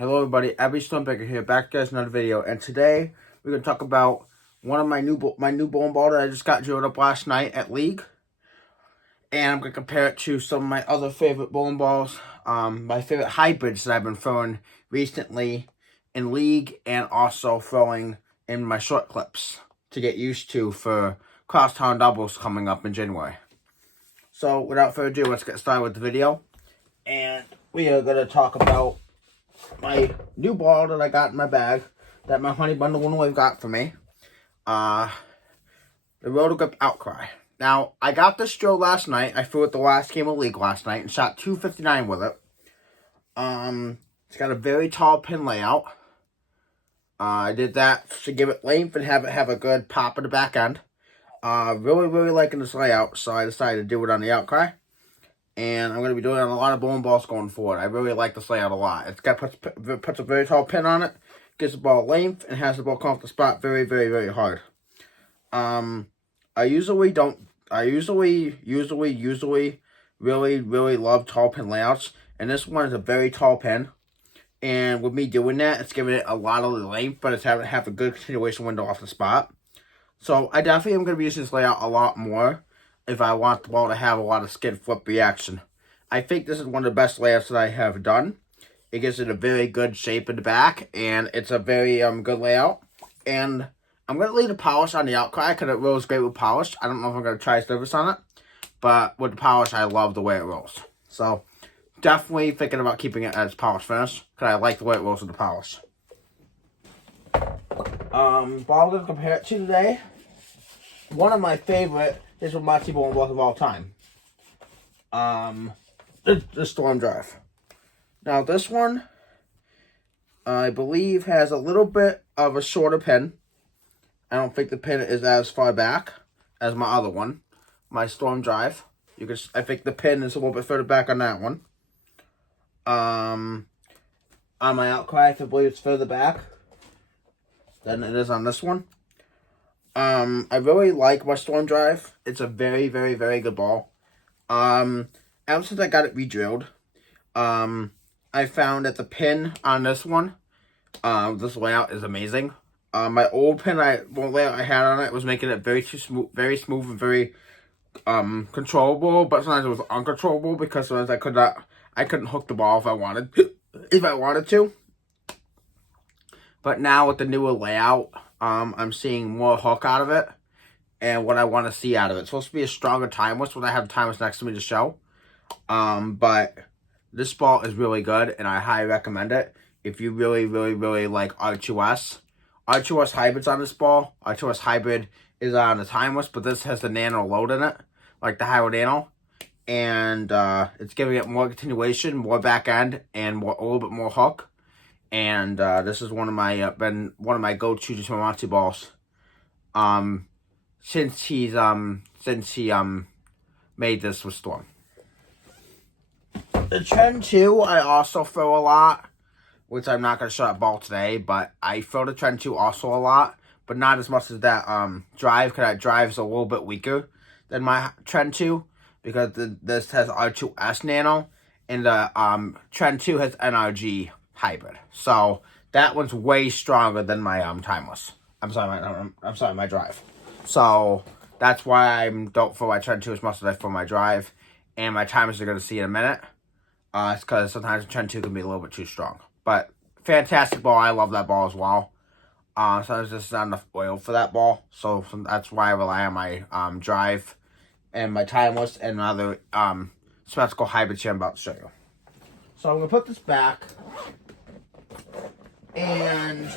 Hello everybody, Abby Stonebaker here, back to guys another video, and today we're going to talk about one of my new bowling ball that I just got drilled up last night at League, and I'm going to compare it to some of my other favorite bowling balls, my favorite hybrids that I've been throwing recently in League, and also throwing in my short clips to get used to for crosstown doubles coming up in January. So without further ado, let's get started with the video, and we are going to talk about my new ball that I got in my bag that my Honey Bundle One Wave got for me. The roto outcry. Now, I got this drill last night. I threw it the last game of League last night and shot 259 with it. It's got a very tall pin layout. I did that to give it length and have it have a good pop in the back end. Really liking this layout, so I decided to do it on the outcry. And I'm going to be doing it on a lot of bowling balls going forward. I really like this layout a lot. It's got puts a very tall pin on it, gives the ball length, and has the ball come off the spot very hard. I usually really love tall pin layouts, and this one is a very tall pin. And with me doing that, it's giving it a lot of length, but it's having to have a good continuation window off the spot. So I definitely am going to be using this layout a lot more if I want the ball to have a lot of skid flip reaction. I think this is one of the best layouts that I have done. It gives it a very good shape in the back, and it's a very good layout. And I'm going to leave the polish on the outcry because it rolls great with polish. I don't know if I'm going to try service on it, but with the polish, I love the way it rolls. So definitely thinking about keeping it as polish finish because I like the way it rolls with the polish. Ball I'm going to compare it to today. One of my favorite is from Matty bowling balls of all time. The Storm Drive. Now this one, I believe, has a little bit of a shorter pin. I don't think the pin is as far back as my other one, my Storm Drive. I think the pin is a little bit further back on that one. On my outcry, I believe it's further back than it is on this one. I really like my Storm Drive. It's a very good ball. Ever since I got it re-drilled, I found that the pin on this one, this layout is amazing. My old pin, layout I had on it was making it very smooth and very controllable, but sometimes it was uncontrollable because sometimes I couldn't hook the ball if I wanted to. But now with the newer layout, I'm seeing more hook out of it and what I want to see out of it. It's supposed to be a stronger timeless when I have the timeless next to me to show. But this ball is really good, and I highly recommend it if you really like R2S. R2S hybrids on this ball. R2S hybrid is on the timeless, but this has the nano load in it, like the higher nano. And it's giving it more continuation, more back end, and a little bit more hook. And this is one of my been one of my go-to Tomomatsu balls. Since he made this with Storm. The Trend 2 I also throw a lot, which I'm not gonna show that ball today, but I throw the Trend 2 also a lot, but not as much as that drive, because that drive is a little bit weaker than my Trend 2, because this has R2S nano, and the Trend 2 has NRG hybrid. So that one's way stronger than my timeless. My drive. So that's why I don't throw my Trend 2 as much as I throw my drive. And my timeless you're gonna see in a minute. It's because sometimes the Trend 2 can be a little bit too strong. But fantastic ball. I love that ball as well. Sometimes there's not enough oil for that ball. So that's why I rely on my drive and my timeless and my other spectacle hybrids here I'm about to show you. So I'm gonna put this back. And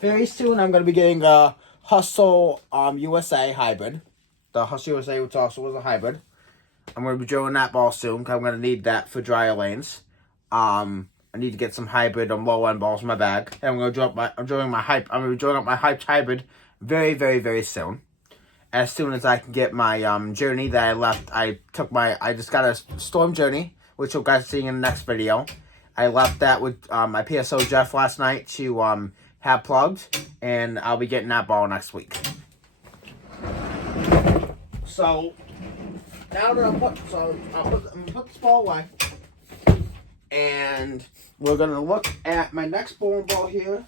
very soon I'm going to be getting the Hustle USA hybrid. The Hustle USA, which also was a hybrid. I'm going to be drilling that ball soon because I'm going to need that for drier lanes. I need to get some hybrid low end balls in my bag. And I'm going to I'm going to be drilling up my hyped hybrid very soon. As soon as I can get my journey that I left. I just got a Storm Journey, which you guys are seeing in the next video. I left that with my PSO Jeff last night to have plugged, and I'll be getting that ball next week. So now that I'm gonna put this ball away, And we're going to look at my next bowling ball here,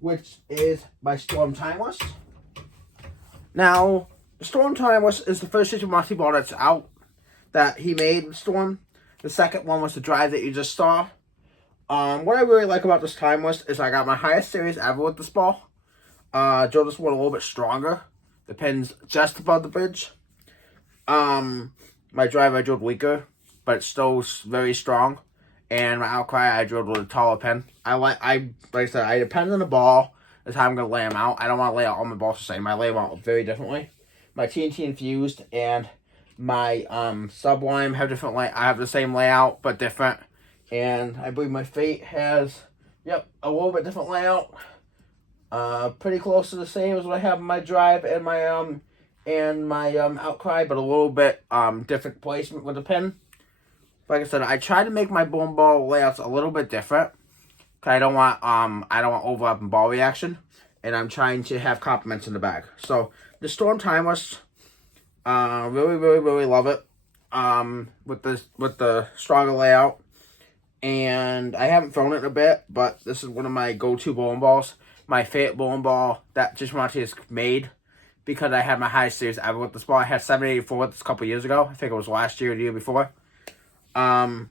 which is my Storm Timeless. Now, the Storm Timeless is the first Jason Monty ball that's out that he made, Storm. The second one was the drive that you just saw. What I really like about this Timeless is I got my highest series ever with this ball. Drove this one a little bit stronger. The pin's just above the bridge. My drive I drove weaker, but it's still very strong. And my outcry I drove with a taller pin. Like I said, I depend on the ball. That's how I'm gonna lay them out. I don't want to lay out all my balls the same. I lay them out very differently. My TNT infused and my sublime have different I have the same layout but different. And I believe my Fate has a little bit different layout. Pretty close to the same as what I have in my drive and my outcry, but a little bit different placement with the pin. Like I said, I try to make my bowling ball layouts a little bit different. Cause I don't want overlapping ball reaction, and I'm trying to have complements in the bag. So the Storm Timeless, really love it. With the stronger layout, and I haven't thrown it in a bit, but this is one of my go-to bowling balls. My favorite bowling ball that Jason Monty has made, because I had my highest series ever with this ball. I had 784 with this a couple years ago. I think it was last year or the year before. I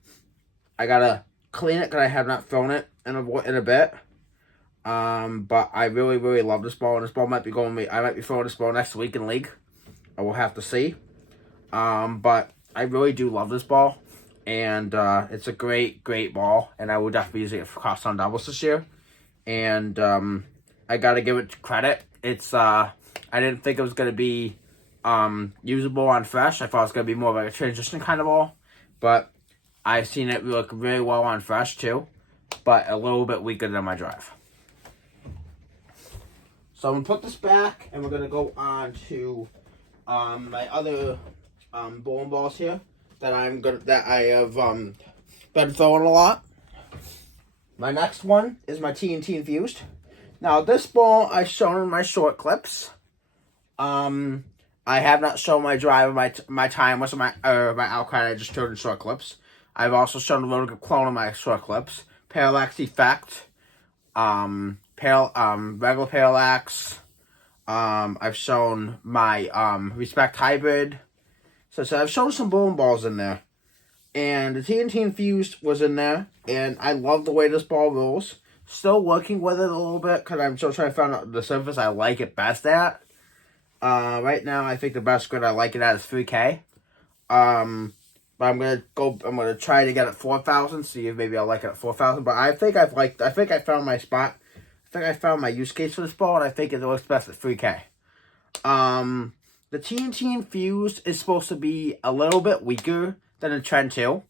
gotta clean it because I have not thrown it in a bit. But I really love this ball, and this ball might be I might be throwing this ball next week in league. I will have to see. But I really do love this ball, and it's a great ball, and I will definitely use it for cross-on doubles this year. And I gotta give it credit. It's I didn't think it was gonna be usable on fresh. I thought it was gonna be more of like a transition kind of ball, but I've seen it look very well on fresh too, but a little bit weaker than my drive. So I'm gonna put this back, and we're gonna go on to my other bowling balls here that I have been throwing a lot. My next one is my TNT infused. Now this ball I've shown in my short clips. I have not shown my drive, my timeless, or my outcry. I just showed in short clips. I've also shown a little clone of my short clips. Parallax effect, regular parallax. I've shown my respect hybrid. So I've shown some bowling balls in there. And the TNT infused was in there, and I love the way this ball rolls. Still working with it a little bit because I'm still trying to find out the surface I like it best at. Right now, I think the best grid I like it at is 3K. But I'm gonna try to get it 4,000. See if maybe I'll like it at 4,000. But I think I found my spot. I think I found my use case for this ball, and I think it works best at 3K. The TNT infused is supposed to be a little bit weaker than the Trend 2,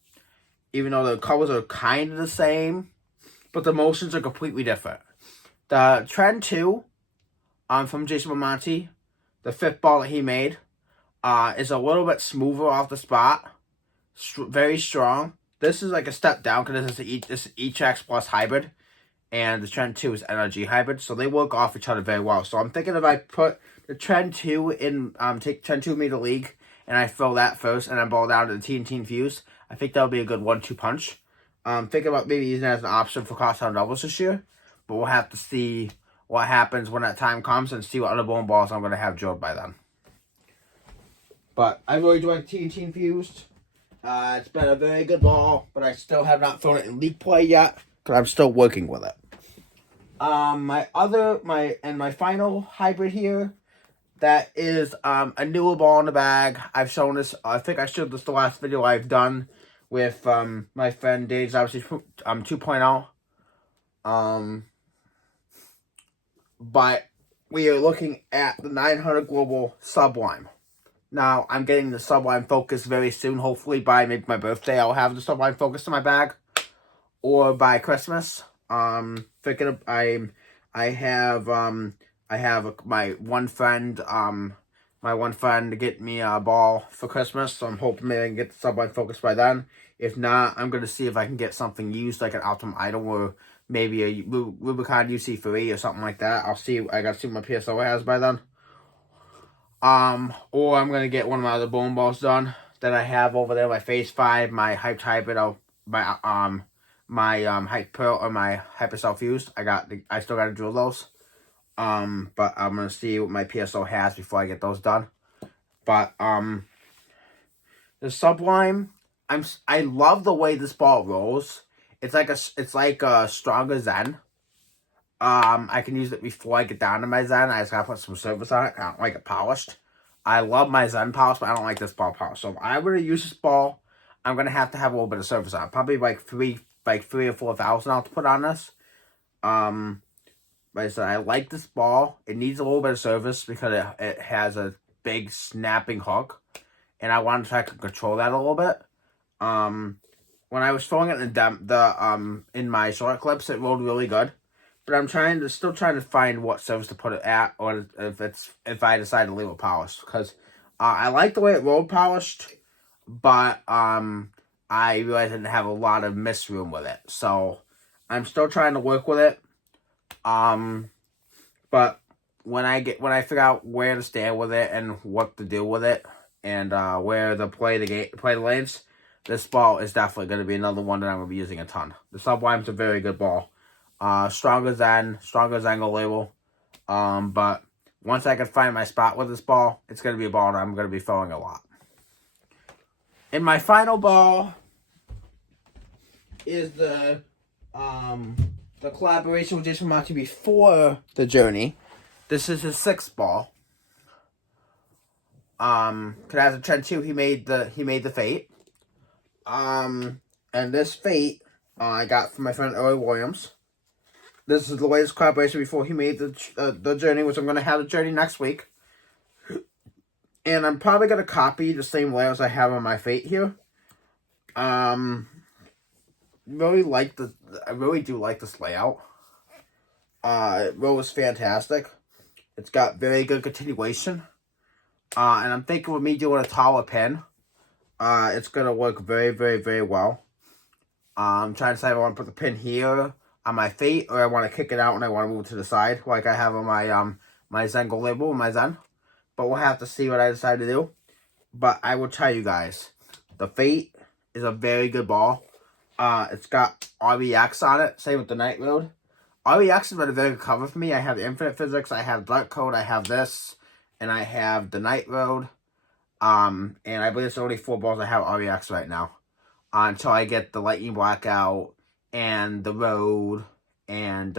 even though the colors are kind of the same, but the motions are completely different. The Trend 2, from Jason Monty, the fifth ball that he made, is a little bit smoother off the spot, very strong. This is like a step down because this is E-Trax Plus hybrid, and the Trend 2 is Energy hybrid, so they work off each other very well. So I'm thinking if I put the Trend 2 in, take Trend 2 me to league, and I throw that first, and then ball down to the TNT infused, I think that would be a good 1-2 punch. Thinking about maybe using it as an option for cross-on doubles this year, but we'll have to see what happens when that time comes and see what other bowling balls I'm going to have drilled by then. But I really do like TNT infused. It's been a very good ball, but I still have not thrown it in league play yet, because I'm still working with it. My final hybrid here, that is a newer ball in the bag. I've shown this, I think I showed this the last video I've done with my friend Dave's obviously 2.0. But we are looking at the 900 Global Sublime. Now, I'm getting the Sublime Focus very soon. Hopefully by maybe my birthday, I'll have the Sublime Focus in my bag. Or by Christmas. I have my one friend get me a ball for Christmas, so I'm hoping maybe I can get the Sublime Focus by then. If not, I'm gonna see if I can get something used like an Ultimate Idol or maybe a Rubicon UC3 or something like that. I'll see. I gotta see what my PSO has by then. Or I'm gonna get one of my other bowling balls done that I have over there. My Phase 5, my Hyped Hybrid, my my hype pearl or my hypercell fused. I still gotta drill those. But I'm gonna see what my PSO has before I get those done. But the Sublime, I love the way this ball rolls. It's like a stronger Zen. I can use it before I get down to my Zen. I just gotta put some service on it. I don't like it polished. I love my Zen polish, but I don't like this ball polished. So if I were to use this ball, I'm gonna have to have a little bit of service on it. Probably like three or 4,000 I'll put on this. Like I said, I like this ball. It needs a little bit of service because it has a big snapping hook, and I want to try to control that a little bit. When I was throwing it in my short clips, it rolled really good. But I'm still trying to find what service to put it at, or if I decide to leave it polished, because I like the way it rolled polished, but I realized I didn't have a lot of miss room with it, so I'm still trying to work with it. But when I figure out where to stand with it and what to do with it, and where to play the lanes, this ball is definitely going to be another one that I'm going to be using a ton. The Sublime's a very good ball. Stronger Zen go label. But once I can find my spot with this ball, it's going to be a ball that I'm going to be throwing a lot. And my final ball is the collaboration with Jason Monty before the Journey. This is his 6th ball. Cause as a Trend 2, he made the Fate. And this Fate, I got from my friend Earl Williams. This is the latest collaboration before he made the Journey, which I'm going to have the Journey next week. And I'm probably going to copy the same layouts I have on my Fate here. I really do like this layout. It rolls fantastic. It's got very good continuation. And I'm thinking with me doing a taller pin, it's going to work very, very, very well. I'm trying to decide if I want to put the pin here on my Fate, or I want to kick it out and I want to move it to the side, like I have on my my Zen Go label, my Zen. But we'll have to see what I decide to do. But I will tell you guys, the Fate is a very good ball. It's got REX on it, same with the Night Road. REX has been a very good cover for me. I have Infinite Physics, I have Dark Code, I have this, and I have the Night Road. And I believe it's only 4 balls I have REX right now. Until I get the Lightning Blackout and the Road and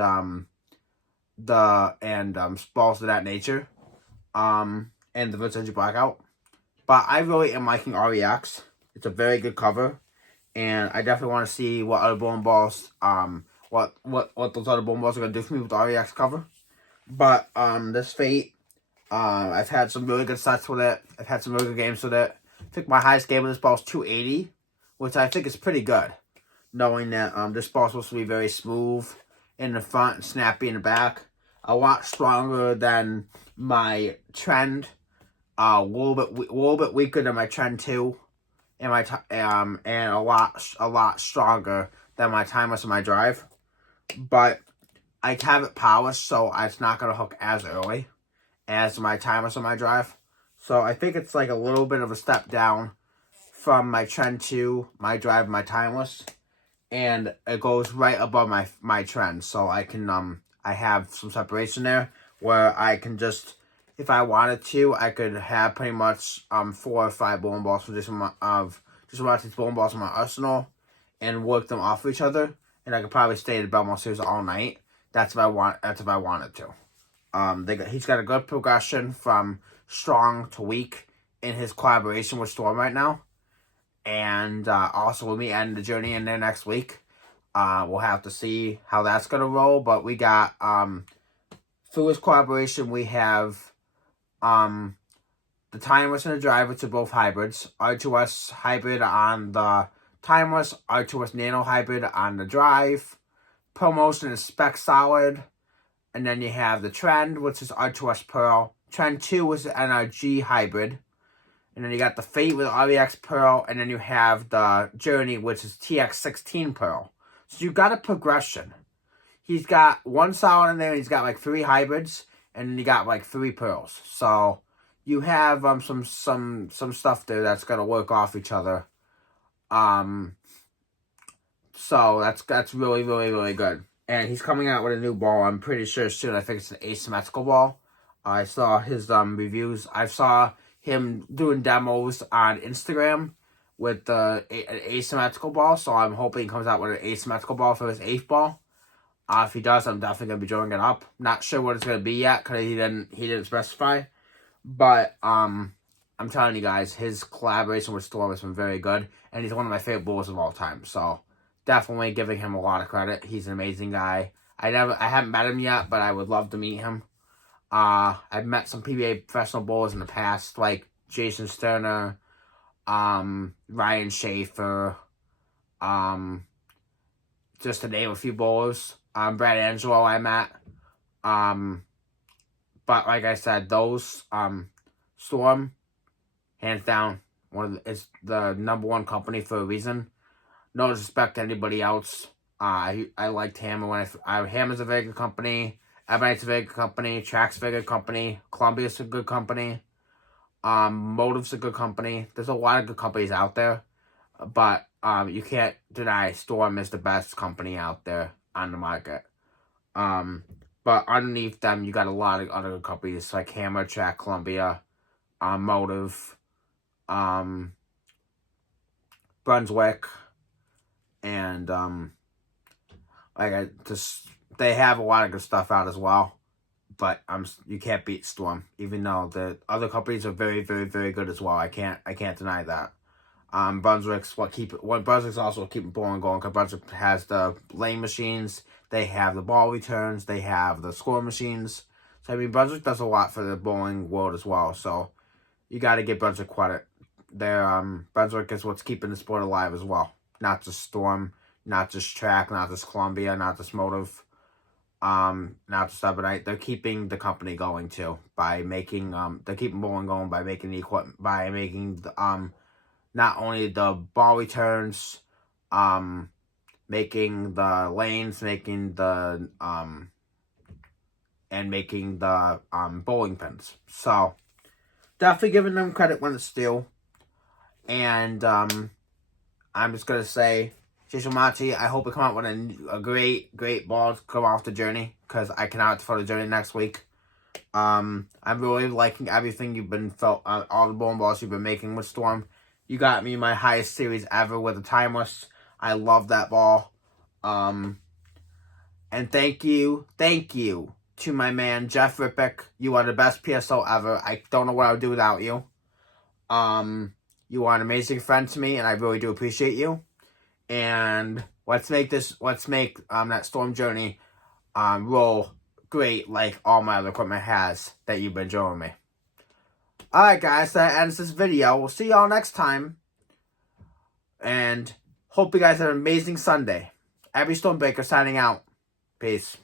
balls of that nature. And the Vintage Blackout. But I really am liking REX. It's a very good cover. And I definitely want to see what other bowling balls, what those other bowling balls are going to do for me with the REX cover. But, this Fate, I've had some really good sets with it. I've had some really good games with it. I think my highest game with this ball is 280, which I think is pretty good. Knowing that, this ball is supposed to be very smooth in the front and snappy in the back. A lot stronger than my Trend. A little bit weaker than my Trend 2. And a lot stronger than my Timeless and my Drive. But I have it polished, so it's not going to hook as early as my Timeless and my Drive. So I think it's like a little bit of a step down from my Trend 2, my Drive, and my Timeless. And it goes right above my Trend. So I can, I have some separation there where I can just, if I wanted to, I could have pretty much 4 or 5 bowling balls from just about these bowling balls in my arsenal and work them off of each other. And I could probably stay at the Belmont Series all night. That's if I wanted to. He's got a good progression from strong to weak in his collaboration with Storm right now. And also with me ending the Journey in there next week. We'll have to see how that's going to roll. But we got, through his collaboration, we have the Timeless and the Drive, which are both hybrids. R2S hybrid on the Timeless, R2S Nano hybrid on the Drive. Promotion is Spec Solid. And then you have the Trend, which is R2S Pearl. Trend 2 is the NRG hybrid. And then you got the Fate with REX Pearl. And then you have the Journey, which is TX16 Pearl. So you got a progression. He's got 1 solid in there. And he's got like 3 hybrids. And then you got like 3 pearls. So you have some stuff there that's going to work off each other. So that's really, really, really good. And he's coming out with a new ball, I'm pretty sure soon. I think it's an asymmetrical ball. I saw his reviews. I saw him doing demos on Instagram with an asymmetrical ball. So I'm hoping he comes out with an asymmetrical ball for his 8th ball. If he does, I'm definitely gonna be drawing it up. Not sure what it's gonna be yet because he didn't specify. But I'm telling you guys, his collaboration with Storm has been very good, and he's one of my favorite bowlers of all time. So definitely giving him a lot of credit. He's an amazing guy. I haven't met him yet, but I would love to meet him. I've met some PBA professional bowlers in the past, like Jason Sterner, Ryan Schaefer, just to name a few bowlers. Brad Angelo I met. But like I said, those Storm, hands down, is the #1 company for a reason. No disrespect to anybody else. I liked Hammer Hammer's a very good company. Ebonite's a very good company. Track's a very good company. Columbia's a good company. Motive's a good company. There's a lot of good companies out there, but you can't deny Storm is the best company out there on the market. But underneath them, you got a lot of other companies like Hammer, Track, Columbia, Motive, Brunswick, and they have a lot of good stuff out as well. But you can't beat Storm, even though the other companies are very, very, very good as well. I can't deny that. Brunswick's Brunswick's also keeping bowling going because Brunswick has the lane machines, they have the ball returns, they have the score machines. So I mean, Brunswick does a lot for the bowling world as well. So you got to give Brunswick credit. Brunswick is what's keeping the sport alive as well. Not just Storm, not just Track, not just Columbia, not just Motive, not just Ebonite. They're keeping the company going too by making they're keeping bowling going by making the equipment, by making the not only the ball returns, making the lanes, making the and making the bowling pins. So definitely giving them credit when it's due. And I'm just gonna say, Jason Machi, I hope we come out with a great ball to come off the journey, because I cannot wait for the journey next week. I'm really liking everything you've been all the bowling balls you've been making with Storm. You got me my highest series ever with a timeless. I love that ball. And thank you to my man Jeff Rippick. You are the best PSO ever. I don't know what I would do without you. You are an amazing friend to me, and I really do appreciate you. And let's make that Storm journey roll great like all my other equipment has that you've been showing me. Alright guys, that ends this video. We'll see y'all next time. And hope you guys have an amazing Sunday. Abby Stormbreaker signing out. Peace.